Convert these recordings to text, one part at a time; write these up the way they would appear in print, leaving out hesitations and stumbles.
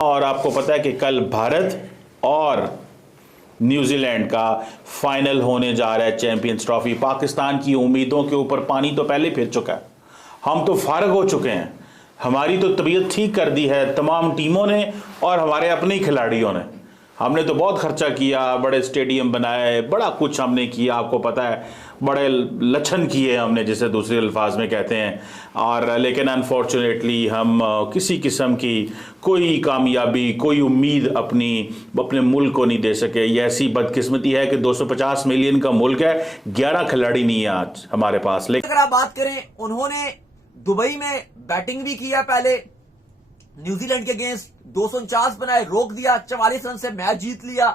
और आपको पता है कि कल भारत और न्यूजीलैंड का फाइनल होने जा रहा है चैंपियंस ट्रॉफी। पाकिस्तान की उम्मीदों के ऊपर पानी तो पहले फिर चुका है, हम तो फारग हो चुके हैं। हमारी तो तबीयत ठीक कर दी है तमाम टीमों ने और हमारे अपने ही खिलाड़ियों ने। हमने तो बहुत खर्चा किया, बड़े स्टेडियम बनाए, बड़ा कुछ हमने किया, आपको पता है, बड़े लच्छन किए हमने, जिसे दूसरे अल्फाज में कहते हैं। और लेकिन अनफॉर्चुनेटली हम किसी किस्म की कोई कामयाबी, कोई उम्मीद अपने मुल्क को नहीं दे सके। ये ऐसी बदकिस्मती है कि 250 मिलियन का मुल्क है, 11 खिलाड़ी नहीं है आज हमारे पास। लेकिन अगर आप बात करें, उन्होंने दुबई में बैटिंग भी किया, पहले न्यूजीलैंड के अगेंस्ट 249 बनाए, रोक दिया, 44 रन से मैच जीत लिया।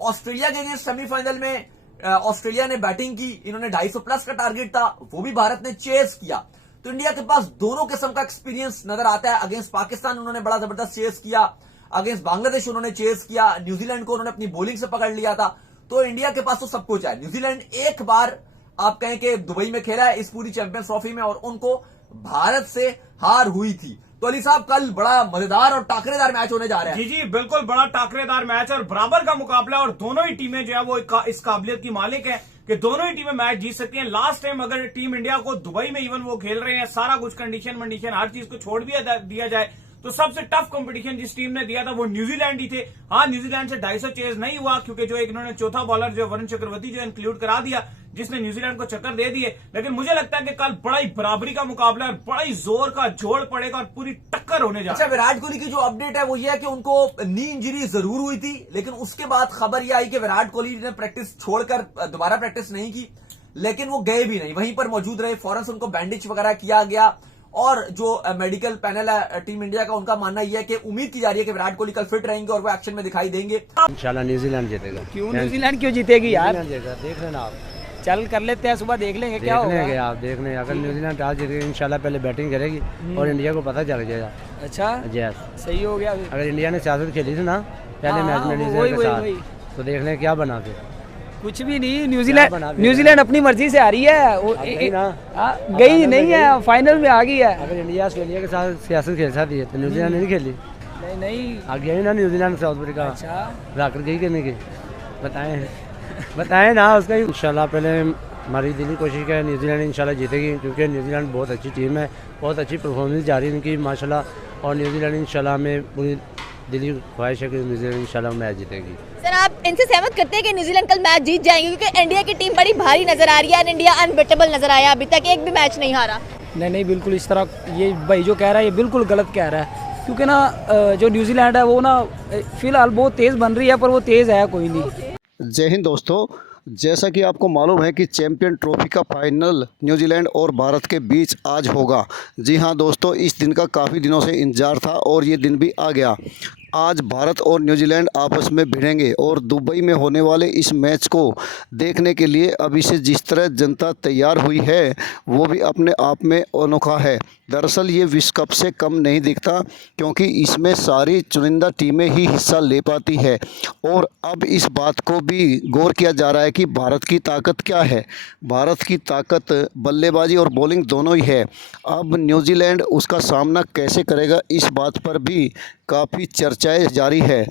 ऑस्ट्रेलिया के अगेंस्ट सेमीफाइनल में ऑस्ट्रेलिया ने बैटिंग की, इन्होंने 250 प्लस का टारगेट था, वो भी भारत ने चेस किया। तो इंडिया के पास दोनों किस्म का एक्सपीरियंस नजर आता है। अगेंस्ट पाकिस्तान उन्होंने बड़ा जबरदस्त चेस किया, अगेंस्ट बांग्लादेश उन्होंने चेस किया, न्यूजीलैंड को उन्होंने अपनी बॉलिंग से पकड़ लिया था। तो इंडिया के पास तो सब कुछ है। न्यूजीलैंड एक बार आप कहें कि दुबई में खेला है इस पूरी चैंपियंस ट्रॉफी में, और उनको भारत से हार हुई थी। तो अली साहब, कल बड़ा मजेदार और टाकरेदार मैच होने जा रहा है। जी जी बिल्कुल, बड़ा टाकरेदार मैच और बराबर का मुकाबला, और दोनों ही टीमें जो है वो इस काबिलियत की मालिक है कि दोनों ही टीमें मैच जीत सकती हैं। लास्ट टाइम अगर टीम इंडिया को दुबई में इवन वो खेल रहे हैं, सारा कुछ कंडीशन हर चीज को छोड़ भी दिया जाए, तो सबसे टफ कंपटीशन जिस टीम ने दिया था वो न्यूजीलैंड ही थे। हाँ, न्यूजीलैंड से 250 चेज नहीं हुआ, क्योंकि जो इन्होंने चौथा बॉलर जो वरुण चक्रवर्ती जो इंक्लूड करा दिया, जिसने न्यूजीलैंड को चक्कर दे दिए। लेकिन मुझे लगता है कि कल बड़ा ही बराबरी का मुकाबला है, बड़ा ही जोर का जोड़ पड़ेगा और पूरी टक्कर होने जा रही है। अच्छा, विराट कोहली की जो अपडेट है वो ये है कि उनको नी इंजरी जरूर हुई थी, लेकिन उसके बाद खबर यह आई कि विराट कोहली ने प्रैक्टिस छोड़कर दोबारा प्रैक्टिस नहीं की, लेकिन वो गए भी नहीं, वहीं पर मौजूद रहे। फौरन से उनको बैंडेज वगैरह किया गया। और जो मेडिकल पैनल है टीम इंडिया का, उनका मानना यह है कि उम्मीद की जा रही है कि विराट कोहली कल फिट रहेंगे और वो एक्शन में दिखाई देंगे। इंशाल्लाह न्यूजीलैंड जीतेगा। क्यों न्यूजीलैंड क्यों जीतेगी यार? देख लेना आप, चल कर लेते हैं, सुबह देख लेंगे क्या होगा। आप देख लेंगे, अगर न्यूजीलैंड आज जीतेगी इंशाल्लाह पहले बैटिंग करेगी और इंडिया को पता चल जाएगा। अच्छा, यस, सही हो गया। अगर इंडिया ने सियासत खेली थी ना पहले मैच में न्यूजीलैंड के साथ, तो देख लें क्या बना फिर। कुछ भी नहीं, न्यूजीलैंड अपनी मर्जी से आ रही है, गई नहीं है, फाइनल में आ गई है। अगर इंडिया ऑस्ट्रेलिया के साथ सियासत खेल सकती है तो न्यूजीलैंड नहीं खेली। नहीं आ गया ना न्यूजीलैंड साउथ अफ्रीका। अच्छा, जाकर गई कि नहीं गई, बताएं ना उसका। इंशाल्लाह पहले हमारी दिली कोशिश है न्यूजीलैंड इंशाल्लाह जीतेगी, क्योंकि न्यूजीलैंड बहुत अच्छी टीम है, बहुत अच्छी परफॉर्मेंस जा रही है इनकी माशाल्लाह। और न्यूजीलैंड इंशाल्लाह में पूरी दिली ख्वाहिश है कि न्यूजीलैंड इंशाल्लाह मैच जीतेगी। सर, आप इनसे सहमत करते हैं कि न्यूजीलैंड कल मैच जीत जाएंगे? क्योंकि इंडिया की टीम बड़ी भारी नजर आ रही है और इंडिया अनबिटेबल नजर आया, अभी तक एक भी मैच नहीं हारा। नहीं, बिल्कुल इस तरह ये भाई जो कह रहा है ये बिल्कुल गलत कह रहा है, क्योंकि ना जो न्यूजीलैंड है वो ना फिलहाल बहुत तेज़ बन रही है, पर वो तेज़ है कोई नहीं। जय हिंद दोस्तों, जैसा कि आपको मालूम है कि चैंपियन ट्रॉफी का फाइनल न्यूजीलैंड और भारत के बीच आज होगा। जी हाँ दोस्तों, इस दिन का काफ़ी दिनों से इंतज़ार था और ये दिन भी आ गया। आज भारत और न्यूजीलैंड आपस में भिड़ेंगे और दुबई में होने वाले इस मैच को देखने के लिए अभी से जिस तरह जनता तैयार हुई है वो भी अपने आप में अनोखा है। दरअसल ये विश्व कप से कम नहीं दिखता, क्योंकि इसमें सारी चुनिंदा टीमें ही हिस्सा ले पाती है। और अब इस बात को भी गौर किया जा रहा है कि भारत की ताकत क्या है। भारत की ताकत बल्लेबाजी और बॉलिंग दोनों ही है। अब न्यूजीलैंड उसका सामना कैसे करेगा, इस बात पर भी काफ़ी चर्चाएं जारी है।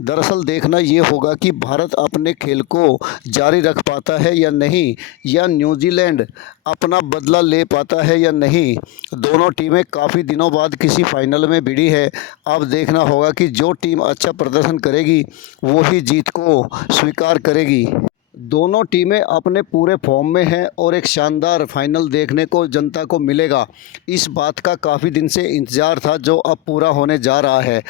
दरअसल देखना ये होगा कि भारत अपने खेल को जारी रख पाता है या नहीं, या न्यूजीलैंड अपना बदला ले पाता है या नहीं। दोनों टीमें काफ़ी दिनों बाद किसी फाइनल में भिड़ी है। अब देखना होगा कि जो टीम अच्छा प्रदर्शन करेगी वो ही जीत को स्वीकार करेगी। दोनों टीमें अपने पूरे फॉर्म में हैं और एक शानदार फाइनल देखने को जनता को मिलेगा। इस बात का काफ़ी दिन से इंतज़ार था, जो अब पूरा होने जा रहा है।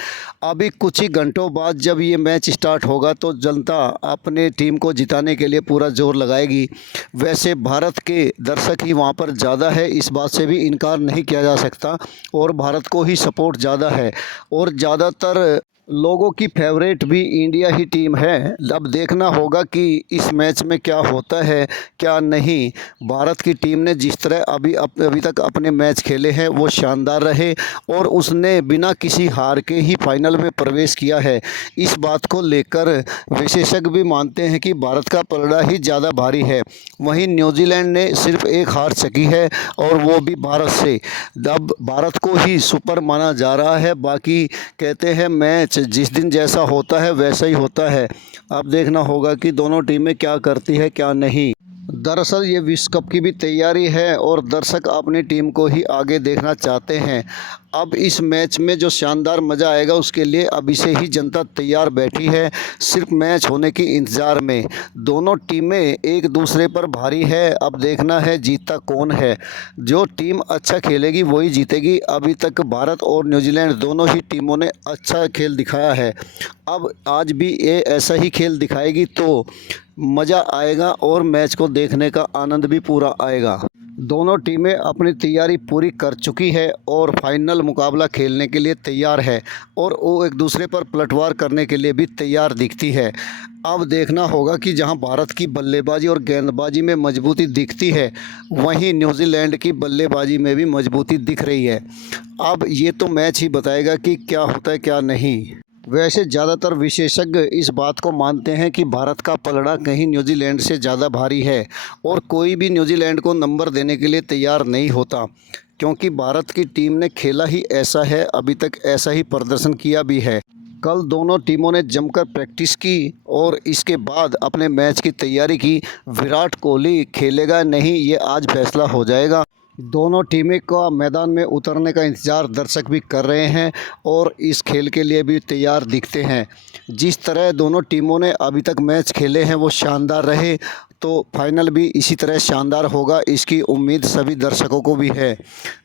अभी कुछ ही घंटों बाद जब ये मैच स्टार्ट होगा तो जनता अपने टीम को जिताने के लिए पूरा जोर लगाएगी। वैसे भारत के दर्शक ही वहाँ पर ज़्यादा है, इस बात से भी इनकार नहीं किया जा सकता, और भारत को ही सपोर्ट ज़्यादा है और ज़्यादातर लोगों की फेवरेट भी इंडिया ही टीम है। अब देखना होगा कि इस मैच में क्या होता है क्या नहीं। भारत की टीम ने जिस तरह अभी तक अपने मैच खेले हैं वो शानदार रहे और उसने बिना किसी हार के ही फाइनल में प्रवेश किया है। इस बात को लेकर विशेषज्ञ भी मानते हैं कि भारत का पलड़ा ही ज़्यादा भारी है। वहीं न्यूजीलैंड ने सिर्फ एक हार सकी है और वो भी भारत से। अब भारत को ही सुपर माना जा रहा है। बाकी कहते हैं मैच मैच जिस दिन जैसा होता है वैसा ही होता है। अब देखना होगा कि दोनों टीमें क्या करती है क्या नहीं। दरअसल ये विश्व कप की भी तैयारी है और दर्शक अपनी टीम को ही आगे देखना चाहते हैं। अब इस मैच में जो शानदार मज़ा आएगा उसके लिए अभी से ही जनता तैयार बैठी है, सिर्फ मैच होने की इंतज़ार में। दोनों टीमें एक दूसरे पर भारी है, अब देखना है जीतता कौन है। जो टीम अच्छा खेलेगी वही जीतेगी। अभी तक भारत और न्यूजीलैंड दोनों ही टीमों ने अच्छा खेल दिखाया है। अब आज भी ये ऐसा ही खेल दिखाएगी तो मज़ा आएगा और मैच को देखने का आनंद भी पूरा आएगा। दोनों टीमें अपनी तैयारी पूरी कर चुकी है और फाइनल मुकाबला खेलने के लिए तैयार है और वो एक दूसरे पर पलटवार करने के लिए भी तैयार दिखती है। अब देखना होगा कि जहां भारत की बल्लेबाजी और गेंदबाजी में मजबूती दिखती है वहीं न्यूजीलैंड की बल्लेबाजी में भी मजबूती दिख रही है। अब ये तो मैच ही बताएगा कि क्या होता है क्या नहीं। वैसे ज़्यादातर विशेषज्ञ इस बात को मानते हैं कि भारत का पलड़ा कहीं न्यूजीलैंड से ज़्यादा भारी है और कोई भी न्यूजीलैंड को नंबर देने के लिए तैयार नहीं होता, क्योंकि भारत की टीम ने खेला ही ऐसा है, अभी तक ऐसा ही प्रदर्शन किया भी है। कल दोनों टीमों ने जमकर प्रैक्टिस की और इसके बाद अपने मैच की तैयारी की। विराट कोहली खेलेगा नहीं ये आज फैसला हो जाएगा। दोनों टीमें का मैदान में उतरने का इंतज़ार दर्शक भी कर रहे हैं और इस खेल के लिए भी तैयार दिखते हैं। जिस तरह दोनों टीमों ने अभी तक मैच खेले हैं वो शानदार रहे, तो फाइनल भी इसी तरह शानदार होगा, इसकी उम्मीद सभी दर्शकों को भी है।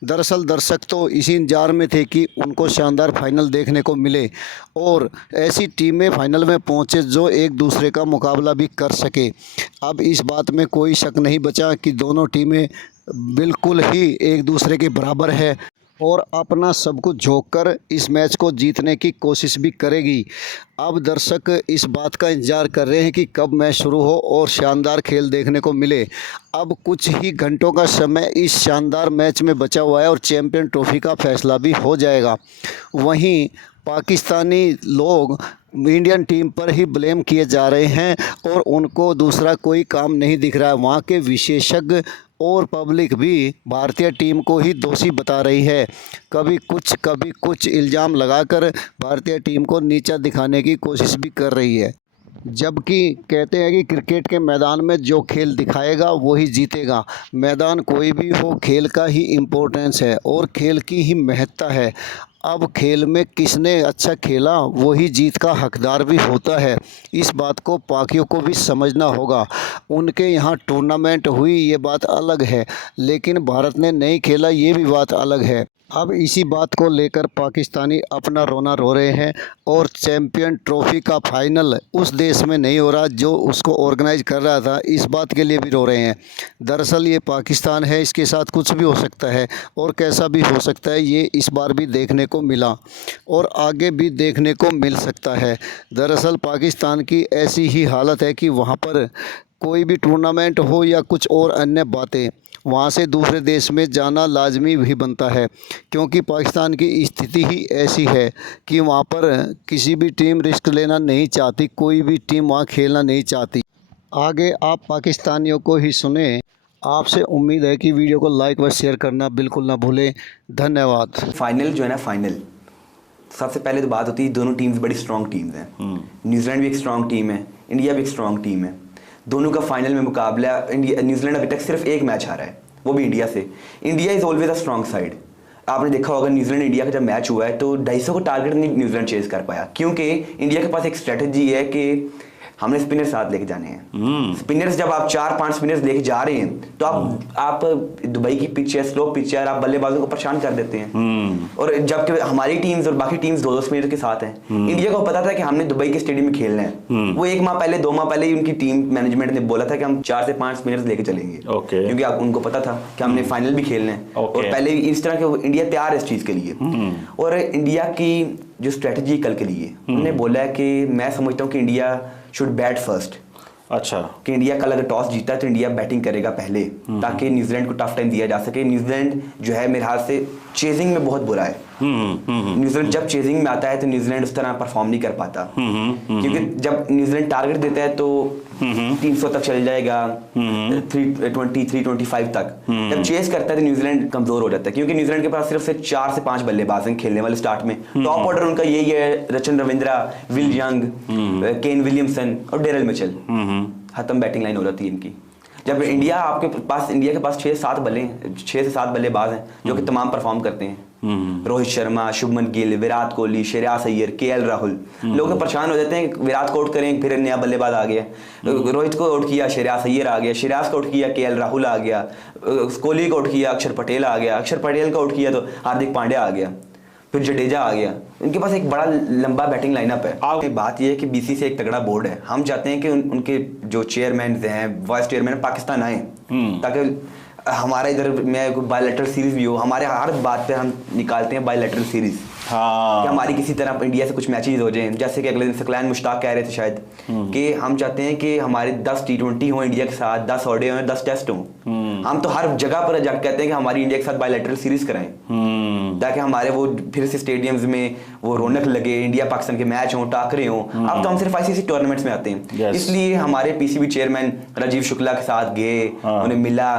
दरअसल दर्शक तो इसी इंतजार में थे कि उनको शानदार फाइनल देखने को मिले और ऐसी टीमें फाइनल में पहुंचे जो एक दूसरे का मुकाबला भी कर सके। अब इस बात में कोई शक नहीं बचा कि दोनों टीमें बिल्कुल ही एक दूसरे के बराबर है और अपना सब कुछ झोंक कर इस मैच को जीतने की कोशिश भी करेगी। अब दर्शक इस बात का इंतज़ार कर रहे हैं कि कब मैच शुरू हो और शानदार खेल देखने को मिले। अब कुछ ही घंटों का समय इस शानदार मैच में बचा हुआ है और चैंपियन ट्रॉफी का फैसला भी हो जाएगा। वहीं पाकिस्तानी लोग इंडियन टीम पर ही ब्लेम किए जा रहे हैं और उनको दूसरा कोई काम नहीं दिख रहा है। वहाँ के विशेषज्ञ और पब्लिक भी भारतीय टीम को ही दोषी बता रही है। कभी कुछ इल्ज़ाम लगाकर भारतीय टीम को नीचा दिखाने की कोशिश भी कर रही है, जबकि कहते हैं कि क्रिकेट के मैदान में जो खेल दिखाएगा वही जीतेगा। मैदान कोई भी हो, खेल का ही इम्पोर्टेंस है और खेल की ही महत्ता है। अब खेल में किसने अच्छा खेला वही जीत का हकदार भी होता है। इस बात को पाकियों को भी समझना होगा। उनके यहाँ टूर्नामेंट हुई ये बात अलग है, लेकिन भारत ने नहीं खेला ये भी बात अलग है। अब इसी बात को लेकर पाकिस्तानी अपना रोना रो रहे हैं और चैंपियन ट्रॉफी का फाइनल उस देश में नहीं हो रहा जो उसको ऑर्गेनाइज कर रहा था, इस बात के लिए भी रो रहे हैं। दरअसल ये पाकिस्तान है, इसके साथ कुछ भी हो सकता है और कैसा भी हो सकता है, ये इस बार भी देखने को मिला और आगे भी देखने को मिल सकता है। दरअसल पाकिस्तान की ऐसी ही हालत है कि वहाँ पर कोई भी टूर्नामेंट हो या कुछ और अन्य बातें, वहाँ से दूसरे देश में जाना लाजमी भी बनता है, क्योंकि पाकिस्तान की स्थिति ही ऐसी है कि वहाँ पर किसी भी टीम रिस्क लेना नहीं चाहती, कोई भी टीम वहाँ खेलना नहीं चाहती। आगे आप पाकिस्तानियों को ही सुने। आपसे उम्मीद है कि वीडियो को लाइक व शेयर करना बिल्कुल ना भूलें। धन्यवाद। फाइनल जो है ना, फाइनल सबसे पहले तो बात होती है दोनों टीम्स बड़ी स्ट्रॉन्ग टीम्स हैं। न्यूजीलैंड भी एक स्ट्रॉन्ग टीम है, इंडिया भी एक स्ट्रॉन्ग टीम है। दोनों का फाइनल में मुकाबला, न्यूजीलैंड अभी तक सिर्फ एक मैच हारा है, वो भी इंडिया से। India is always a strong side. आपने देखा होगा न्यूजीलैंड इंडिया का जब मैच हुआ है तो 250 को टारगेट नहीं न्यूजीलैंड चेज कर पाया, क्योंकि इंडिया के पास एक स्ट्रेटजी है कि हमने स्पिनर साथ लेके जाने हैं। स्पिनर्स जब आप 4-5 स्पिनर्स लेके जा रहे हैं तो आप दुबई की पिच है, स्लो पिच है, आप बल्लेबाजों को परेशान कर देते हैं। और जबकि हमारी टीम्स और बाकी टीम्स 2-2 स्पिनर के साथ हैं। इंडिया को पता था कि हमने दुबई के स्टेडियम में खेलना है। वो 1 माह पहले 2 माह पहले ही उनकी टीम मैनेजमेंट ने बोला था कि हम 4 से 5 स्पिनर्स लेके चलेंगे, क्योंकि उनको पता था कि हमने फाइनल भी खेलना है। और पहले इस तरह के इंडिया तैयार है इस चीज के लिए। और इंडिया की जो स्ट्रेटजी कल के लिए उन्होंने बोला है कि मैं समझता हूँ कि इंडिया शुड बैट फर्स्ट। अच्छा, कि इंडिया कल अगर टॉस जीता है तो इंडिया बैटिंग करेगा पहले, ताकि न्यूजीलैंड को टफ टाइम दिया जा सके। न्यूजीलैंड जो है मेरे हाथ से चेजिंग में बहुत बुरा है। न्यूजीलैंड जब चेजिंग में आता है तो न्यूजीलैंड उस तरह परफॉर्म नहीं कर पाता, क्योंकि जब न्यूजीलैंड टारगेट देता है तो 300 तक चल जाएगा, 320 325 तक। जब चेस करता है तो न्यूजीलैंड कमजोर हो जाता है, क्योंकि न्यूजीलैंड के पास सिर्फ से 4 से 5 बल्लेबाज हैं खेलने वाले स्टार्ट में। टॉप ऑर्डर उनका यही है, Rachin Ravindra, Will Young, Kane Williamson और डेरल मिचेल। खत्म बैटिंग लाइन हो जाती है इनकी। जब इंडिया के पास 6 से 7 बल्लेबाज हैं जो कि तमाम परफॉर्म करते हैं। रोहित शर्मा, शुभमन गिल, विराट कोहली, श्रेयस अय्यर, केएल राहुल। लोग परेशान हो जाते हैं कि विराट को आउट करें, फिर नया बल्लेबाज आ गया, रोहित को आउट किया, श्रेयस अय्यर आ गया, श्रेयस को आउट किया, केएल राहुल आ गया, कोहली को आउट किया, अक्षर पटेल आ गया, अक्षर पटेल को आउट किया तो हार्दिक पांड्या आ गया, फिर जडेजा आ गया। इनके पास एक बड़ा लंबा बैटिंग लाइनअप है। बात यह है कि बीसी से एक तगड़ा बोर्ड है। हम चाहते हैं कि उनके जो चेयरमैन हैं, वाइस चेयरमैन पाकिस्तान आए, ताकि हमारा इधर में बायलैटरल सीरीज भी हो। हमारे हर बात पे हम निकालते हैं बायलैटरल सीरीज। कि हमारी किसी तरह इंडिया से कुछ मैचेस हो जाएं। जैसे कि अगले दिन सकलैन मुश्ताक कह रहे थे शायद कि हम चाहते हैं कि हमारे 10 T20 हो इंडिया के साथ, 10 ओडीआई हो, 10 टेस्ट हो। हम तो हर जगह पर जाकर कहते हैं कि हमारी इंडिया के साथ बायलैटरल सीरीज कराएं, ताकि हमारे वो फिर से स्टेडियम्स में वो रौनक लगे, इंडिया पाकिस्तान के मैच हो, टाकरे हो। अब तो हम सिर्फ आईसीसी टूर्नामेंट्स में आते हैं। इसलिए हमारे पीसीबी चेयरमैन राजीव शुक्ला के साथ गए, उन्हें मिला,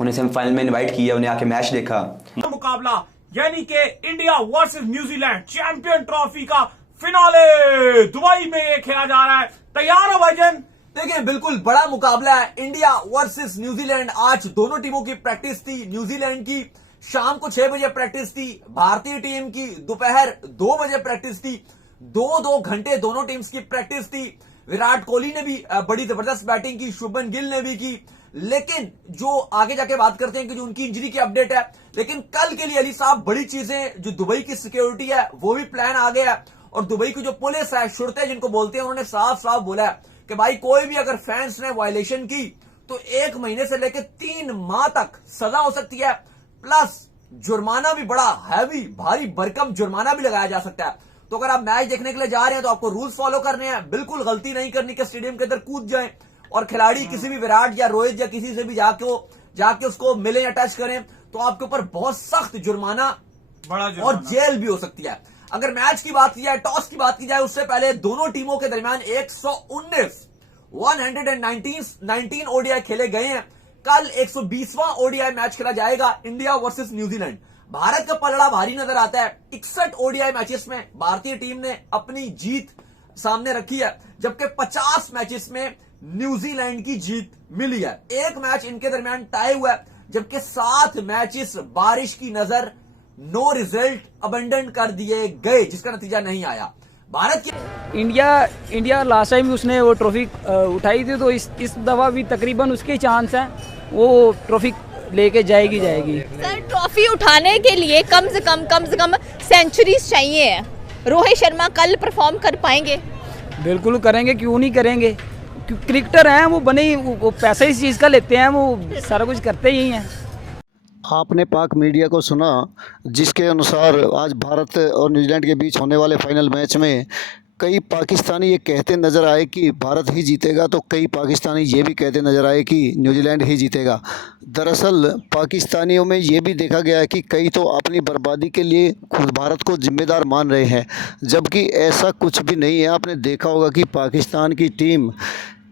उन्हें सेमीफाइनल में इनवाइट किया, उन्हें आके मैच देखा। मुकाबला यानी कि India versus New Zealand champion trophy का फिनाले दुबई में ये खेला जा रहा है। तैयार हो भाईजान? देखिए, बिल्कुल बड़ा मुकाबला है, इंडिया वर्सेस न्यूजीलैंड। आज दोनों टीमों की प्रैक्टिस थी। न्यूजीलैंड की शाम को 6 बजे प्रैक्टिस थी, भारतीय टीम की दोपहर 2 बजे प्रैक्टिस थी। 2-2 घंटे दोनों टीम्स की प्रैक्टिस थी। विराट कोहली ने भी बड़ी जबरदस्त बैटिंग की, शुभमन गिल ने भी की। लेकिन जो आगे जाके बात करते हैं कि जो उनकी इंजरी की अपडेट है, लेकिन कल के लिए अली साहब बड़ी चीजें, जो दुबई की सिक्योरिटी है वो भी प्लान आ गया है। और दुबई की जो पुलिस है, शुरते जिनको बोलते हैं, उन्होंने साफ साफ बोला है कि भाई कोई भी अगर फैंस ने वायलेशन की तो 1 महीने से लेकर 3 माह तक सजा हो सकती है, प्लस जुर्माना भी बड़ा हैवी, भारी भरकम जुर्माना भी लगाया जा सकता है। तो अगर आप मैच देखने के लिए जा रहे हैं तो आपको रूल्स फॉलो करने हैं, बिल्कुल गलती नहीं करनी कि स्टेडियम के अंदर कूद जाएं और खिलाड़ी किसी भी विराट या रोहित या किसी से भी जाके उसको मिले या टच करें तो आपके ऊपर बहुत सख्त जुर्माना और जेल भी हो सकती है। अगर मैच की बात की जाए, टॉस की बात की जाए, उससे पहले दोनों टीमों के दरमियान 119 ओडीआई खेले गए हैं। कल 120वां ओडीआई मैच खेला जाएगा, इंडिया वर्सेस न्यूजीलैंड। भारत का पलड़ा भारी नजर आता है। 61 ओडीआई मैचेस में भारतीय टीम ने अपनी जीत सामने रखी है, जबकि 50 मैचेस में न्यूजीलैंड की जीत मिली है। एक मैच इनके दरमियान टाई हुआ है, जबकि 7 मैचेस बारिश की नजर, नो रिजल्ट अबंडन कर दिए गए, जिसका नतीजा नहीं आया। भारत की इंडिया लास्ट टाइम उसने वो ट्रॉफी उठाई थी, तो इस दफा भी तकरीबन उसके चांस हैं वो ट्रॉफी लेके जाएगी। सर, ट्रॉफी उठाने के लिए कम से कम सेंचुरीज चाहिए। रोहित शर्मा कल परफॉर्म कर पाएंगे? बिल्कुल करेंगे, क्यों नहीं करेंगे। क्रिकेटर हैं वो, बने वो पैसा इस चीज़ का लेते हैं, वो सारा कुछ करते ही हैं। आपने पाक मीडिया को सुना जिसके अनुसार आज भारत और न्यूजीलैंड के बीच होने वाले फाइनल मैच में कई पाकिस्तानी ये कहते नज़र आए कि भारत ही जीतेगा, तो कई पाकिस्तानी ये भी कहते नज़र आए कि न्यूजीलैंड ही जीतेगा। दरअसल पाकिस्तानियों में ये भी देखा गया है कि कई तो अपनी बर्बादी के लिए खुद भारत को जिम्मेदार मान रहे हैं, जबकि ऐसा कुछ भी नहीं है। आपने देखा होगा कि पाकिस्तान की टीम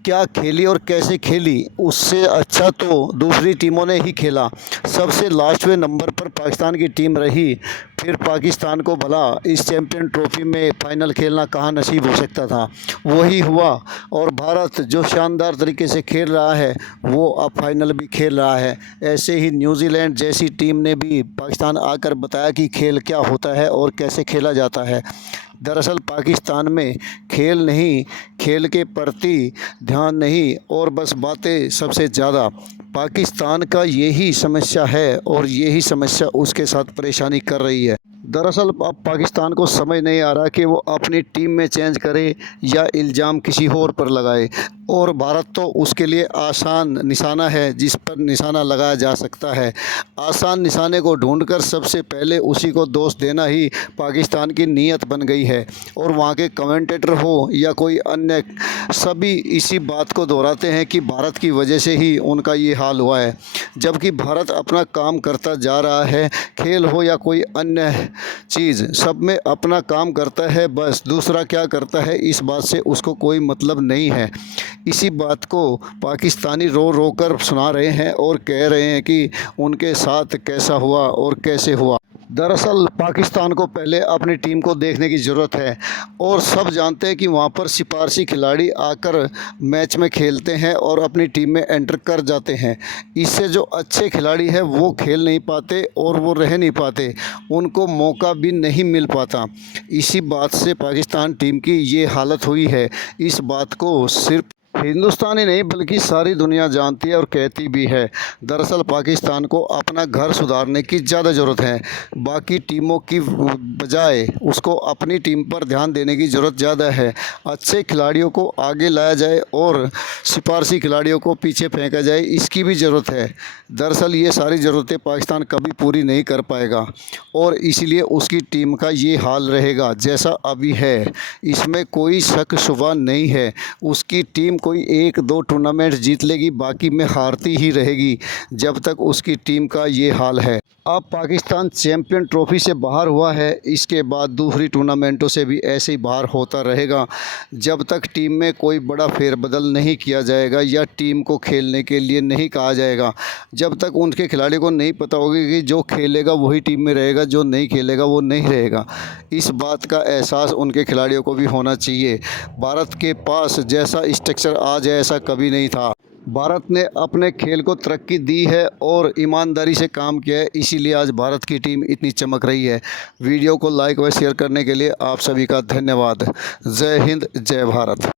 क्या खेली और कैसे खेली, उससे अच्छा तो दूसरी टीमों ने ही खेला। सबसे लास्टवें नंबर पर पाकिस्तान की टीम रही, फिर पाकिस्तान को भला इस चैंपियन ट्रॉफी में फ़ाइनल खेलना कहाँ नसीब हो सकता था, वही हुआ। और भारत जो शानदार तरीके से खेल रहा है वो अब फाइनल भी खेल रहा है। ऐसे ही न्यूजीलैंड जैसी टीम ने भी पाकिस्तान आकर बताया कि खेल क्या होता है और कैसे खेला जाता है। दरअसल पाकिस्तान में खेल नहीं, खेल के प्रति ध्यान नहीं और बस बातें सबसे ज़्यादा। पाकिस्तान का यही समस्या है और यही समस्या उसके साथ परेशानी कर रही है। दरअसल अब पाकिस्तान को समझ नहीं आ रहा कि वो अपनी टीम में चेंज करे या इल्ज़ाम किसी और पर लगाए, और भारत तो उसके लिए आसान निशाना है जिस पर निशाना लगाया जा सकता है। आसान निशाने को ढूंढकर सबसे पहले उसी को दोष देना ही पाकिस्तान की नीयत बन गई है, और वहाँ के कमेंटेटर हो या कोई अन्य, सभी इसी बात को दोहराते हैं कि भारत की वजह से ही उनका ये हाल हुआ है, जबकि भारत अपना काम करता जा रहा है। खेल हो या कोई अन्य चीज़, सब में अपना काम करता है, बस दूसरा क्या करता है इस बात से उसको कोई मतलब नहीं है। इसी बात को पाकिस्तानी रो रो कर सुना रहे हैं और कह रहे हैं कि उनके साथ कैसा हुआ और कैसे हुआ। दरअसल पाकिस्तान को पहले अपनी टीम को देखने की ज़रूरत है और सब जानते हैं कि वहाँ पर सिफारशी खिलाड़ी आकर मैच में खेलते हैं और अपनी टीम में एंटर कर जाते हैं। इससे जो अच्छे खिलाड़ी हैं वो खेल नहीं पाते और वो रह नहीं पाते, उनको मौका भी नहीं मिल पाता। इसी बात से पाकिस्तान टीम की ये हालत हुई है। इस बात को सिर्फ हिंदुस्तान ही नहीं बल्कि सारी दुनिया जानती है और कहती भी है। दरअसल पाकिस्तान को अपना घर सुधारने की ज़्यादा ज़रूरत है, बाकी टीमों की बजाय उसको अपनी टीम पर ध्यान देने की ज़रूरत ज़्यादा है। अच्छे खिलाड़ियों को आगे लाया जाए और सिफारशी खिलाड़ियों को पीछे फेंका जाए, इसकी भी ज़रूरत है। दरअसल ये सारी ज़रूरतें पाकिस्तान कभी पूरी नहीं कर पाएगा और इसीलिए उसकी टीम का ये हाल रहेगा जैसा अभी है। इसमें कोई शक शुबा नहीं है। उसकी टीम कोई 1-2 टूर्नामेंट जीत लेगी, बाकी में हारती ही रहेगी जब तक उसकी टीम का ये हाल है। अब पाकिस्तान चैम्पियन ट्रॉफ़ी से बाहर हुआ है, इसके बाद दूसरी टूर्नामेंटों से भी ऐसे ही बाहर होता रहेगा जब तक टीम में कोई बड़ा फेरबदल नहीं किया जाएगा या टीम को खेलने के लिए नहीं कहा जाएगा। जब तक उनके खिलाड़ी को नहीं पता होगा कि जो खेलेगा वही टीम में रहेगा, जो नहीं खेलेगा वो नहीं रहेगा। इस बात का एहसास उनके खिलाड़ियों को भी होना चाहिए। भारत के पास जैसा स्ट्रक्चर आज है ऐसा कभी नहीं था। भारत ने अपने खेल को तरक्की दी है और ईमानदारी से काम किया है, इसीलिए आज भारत की टीम इतनी चमक रही है। वीडियो को लाइक व शेयर करने के लिए आप सभी का धन्यवाद। जय हिंद, जय भारत।